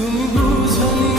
拼命不想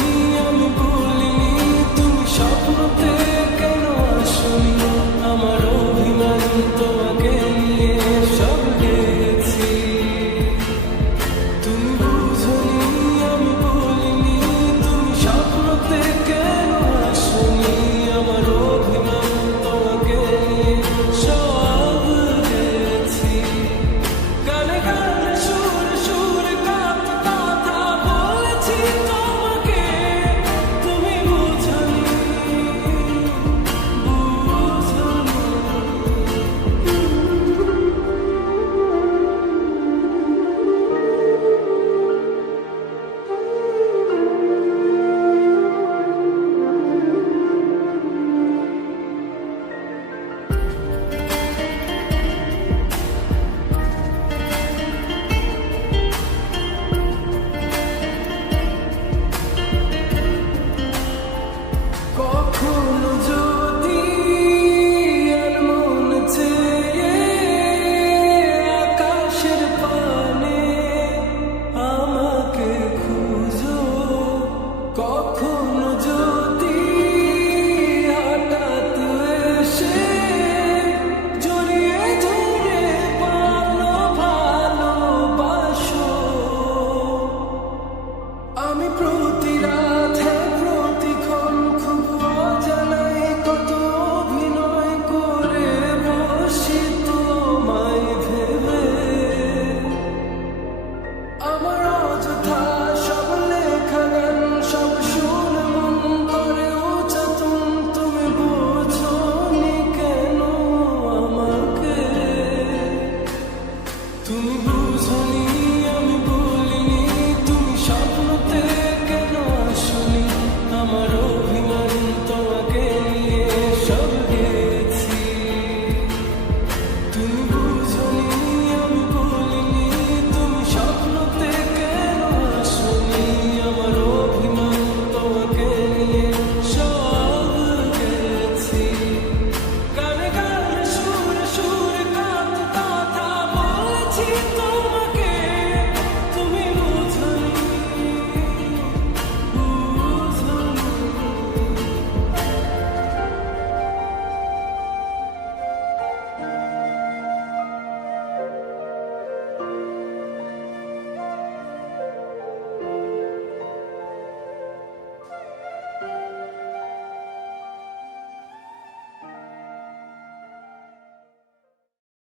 tudo